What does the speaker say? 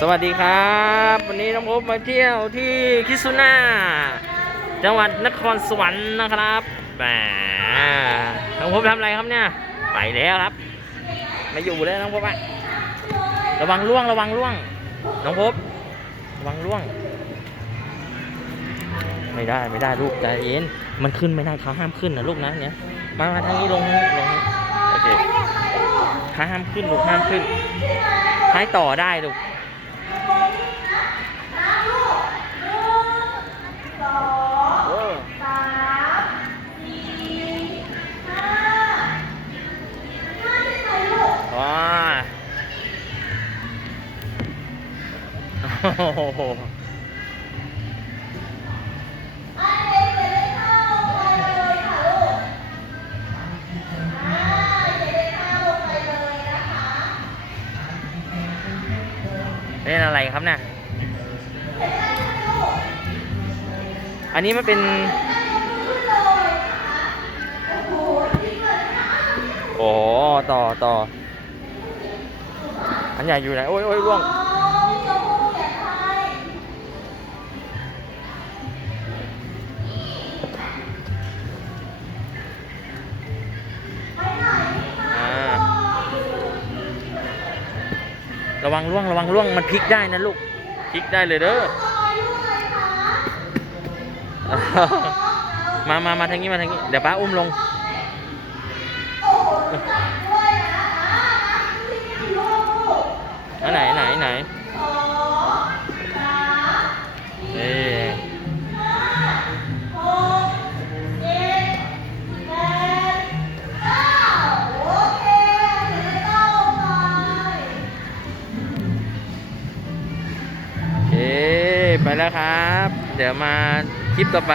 สวัสดีครับ วันนี้น้องพบมาเที่ยวที่คิซุน่าจังหวัดนครสวรรค์นะครับแหมน้องพบทำอะไรครับเนี่ยไปแล้วครับไม่อยู่แล้วน้องพบอะระวังล่วงระวังล่วง น้องพบระวังล่วง ไม่ได้ไม่ได้ลูกใจเย็นมันขึ้นไม่ได้เขาห้ามขึ้นนะลูกนะเนี่ยมามาทางนี้ลงลงลงโอเคเขาห้ามขึ้นลูกห้ามขึ้นท้ายต่อได้ลูก เล่นอะไรครับเนี่ยอันนี้มันเป็น โอ้ต่อต่อ อันใหญ่อยู่ไหน โอ้ยโอ้ยร่วง ระวังร่วงระวังร่วงมันพลิกได้นะลูกพลิกได้เลยเด้อมามามาทางนี้มาทางนี้เดี๋ยวป้าอุ้มลง ไปแล้วครับ เดี๋ยวมาคลิปต่อไป